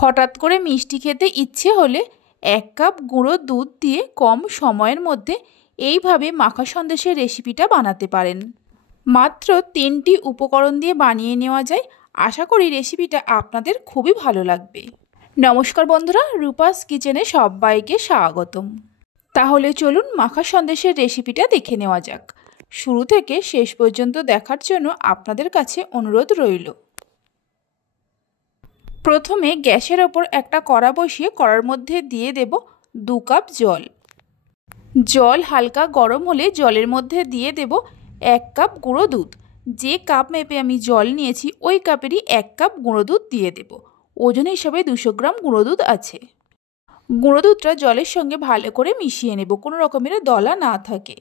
হঠাৎ করে মিষ্টি খেতে ইচ্ছে হলে 1 কাপ গুঁড়ো দুধ দিয়ে কম সময়ের মধ্যে এইভাবে মাখা সন্দেশের রেসিপিটা বানাতে পারেন। মাত্র 3টি উপকরণ দিয়ে বানিয়ে নেওয়া যায়। আশা করি রেসিপিটা আপনাদের খুবই ভালো লাগবে। নমস্কার বন্ধুরা, রূপাস কিচেনে সবাইকে স্বাগতম। তাহলে চলুন মাখা সন্দেশের রেসিপিটা দেখে নেওয়া যাক। শুরু থেকে শেষ পর্যন্ত দেখার জন্য আপনাদের কাছে অনুরোধ রইল। প্রথমে গ্যাসের ওপর একটা কড়া বসিয়ে কড়ার মধ্যে দিয়ে দেব 2 কাপ জল। জল হালকা গরম হলে জলের মধ্যে দিয়ে দেব 1 কাপ গুঁড়ো দুধ। যে কাপ মেপে আমি জল নিয়েছি ওই কাপেরই 1 কাপ গুঁড়ো দুধ দিয়ে দেব। ওজন হিসাবে 200 গ্রাম গুঁড়ো দুধ আছে। গুঁড়ো দুধটা জলের সঙ্গে ভালো করে মিশিয়ে নেব, কোনো রকমের দলা না থাকে।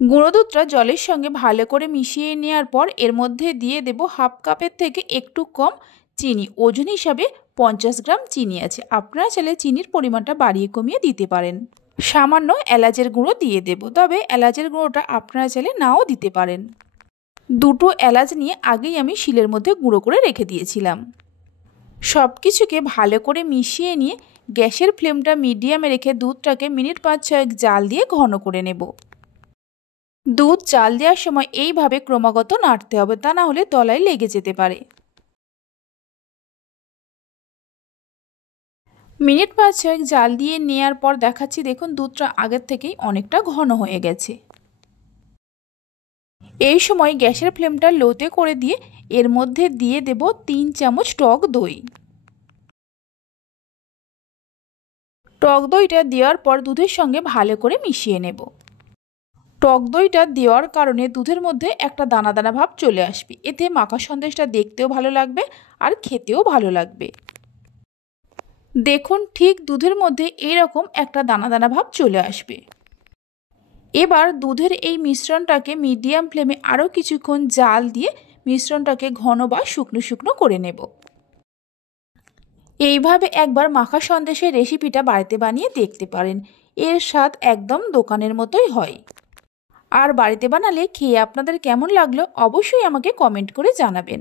গুঁড়ো দুধটা জলের সঙ্গে ভালো করে মিশিয়ে নেওয়ার পর এর মধ্যে দিয়ে দেব 1/2 কাপের থেকে একটু কম চিনি। ওজন হিসাবে 50 গ্রাম চিনি আছে। আপনারা চাইলে চিনির পরিমাণটা বাড়িয়ে কমিয়ে দিতে পারেন। সামান্য এলাচের গুঁড়ো দিয়ে দেব, তবে এলাচের গুঁড়োটা আপনারা চাইলে নাও দিতে পারেন। 2টো এলাচ নিয়ে আগেই আমি শিলের মধ্যে গুঁড়ো করে রেখে দিয়েছিলাম। সব কিছুকে ভালো করে মিশিয়ে নিয়ে গ্যাসের ফ্লেমটা মিডিয়ামে রেখে দুধটাকে মিনিট 5-6 জাল দিয়ে ঘন করে নেব। দুধ জাল দেওয়ার সময় এইভাবে ক্রমাগত নাড়তে হবে, তা না হলে তলায় লেগে যেতে পারে। মিনিট 5-6 জাল দিয়ে নেওয়ার পর দেখাচ্ছি, দেখুন দুধটা আগের থেকেই অনেকটা ঘন হয়ে গেছে। এই সময় গ্যাসের ফ্লেমটা লোতে করে দিয়ে এর মধ্যে দিয়ে দেব 3 চামচ টক দই। টক দইটা দেওয়ার পর দুধের সঙ্গে ভালো করে মিশিয়ে নেব। টক দইটা দেওয়ার কারণে দুধের মধ্যে একটা দানা দানা ভাব চলে আসবে। এতে মাখা সন্দেশটা দেখতেও ভালো লাগবে আর খেতেও ভালো লাগবে। দেখুন ঠিক দুধের মধ্যে এরকম একটা দানা দানা ভাব চলে আসবে। এবার দুধের এই মিশ্রণটাকে মিডিয়াম ফ্লেমে আরও কিছুক্ষণ জাল দিয়ে মিশ্রণটাকে ঘন বা শুকনো শুকনো করে নেব। এইভাবে একবার মাখা সন্দেশের রেসিপিটা বাড়িতে বানিয়ে দেখতে পারেন। এর স্বাদ একদম দোকানের মতোই হয়। আর বাড়িতে বানালে খেয়ে আপনাদের কেমন লাগলো অবশ্যই আমাকে কমেন্ট করে জানাবেন।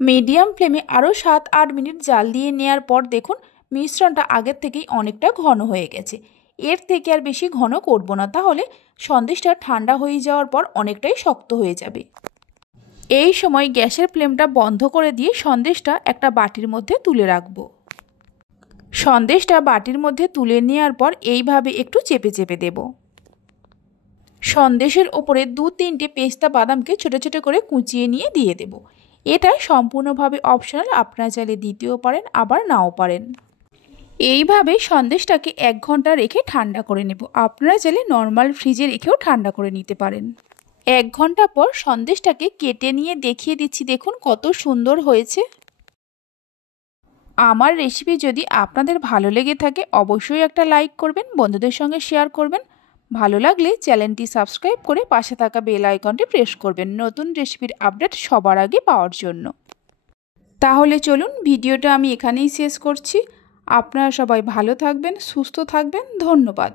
মিডিয়াম ফ্লেমে আরও 7-8 মিনিট জাল দিয়ে নেওয়ার পর দেখুন মিশ্রণটা আগের থেকেই অনেকটা ঘন হয়ে গেছে। এর থেকে আর বেশি ঘন করব না, তাহলে সন্দেশটা ঠান্ডা হয়ে যাওয়ার পর অনেকটাই শক্ত হয়ে যাবে। এই সময় গ্যাসের ফ্লেমটা বন্ধ করে দিয়ে সন্দেশটা একটা বাটির মধ্যে তুলে রাখব। সন্দেশটা বাটির মধ্যে তুলে নেওয়ার পর এইভাবে একটু চেপে চেপে দেব। সন্দেশের ওপরে 2-3টে পেস্তা বাদামকে ছোট ছোট করে কুচিয়ে নিয়ে দিয়ে দেব। এটা সম্পূর্ণভাবে অপশনাল, আপনারা চাইলে দিতেও পারেন আবার নাও পারেন। এইভাবে সন্দেশটাকে 1 ঘন্টা রেখে ঠান্ডা করে নেব। আপনারা চাইলে নর্মাল ফ্রিজে রেখেও ঠান্ডা করে নিতে পারেন। 1 ঘন্টা পর সন্দেশটাকে কেটে নিয়ে দেখিয়ে দিচ্ছি, দেখুন কত সুন্দর হয়েছে। আমার রেসিপি যদি আপনাদের ভালো লেগে থাকে অবশ্যই একটা লাইক করবেন, বন্ধুদের সঙ্গে শেয়ার করবেন। ভালো লাগলে চ্যানেলটি সাবস্ক্রাইব করে পাশে থাকা বেল আইকনটি প্রেস করবেন নতুন রেসিপির আপডেট সবার আগে পাওয়ার জন্য। তাহলে চলুন ভিডিওটা আমি এখানেই শেষ করছি। আপনারা সবাই ভালো থাকবেন, সুস্থ থাকবেন। ধন্যবাদ।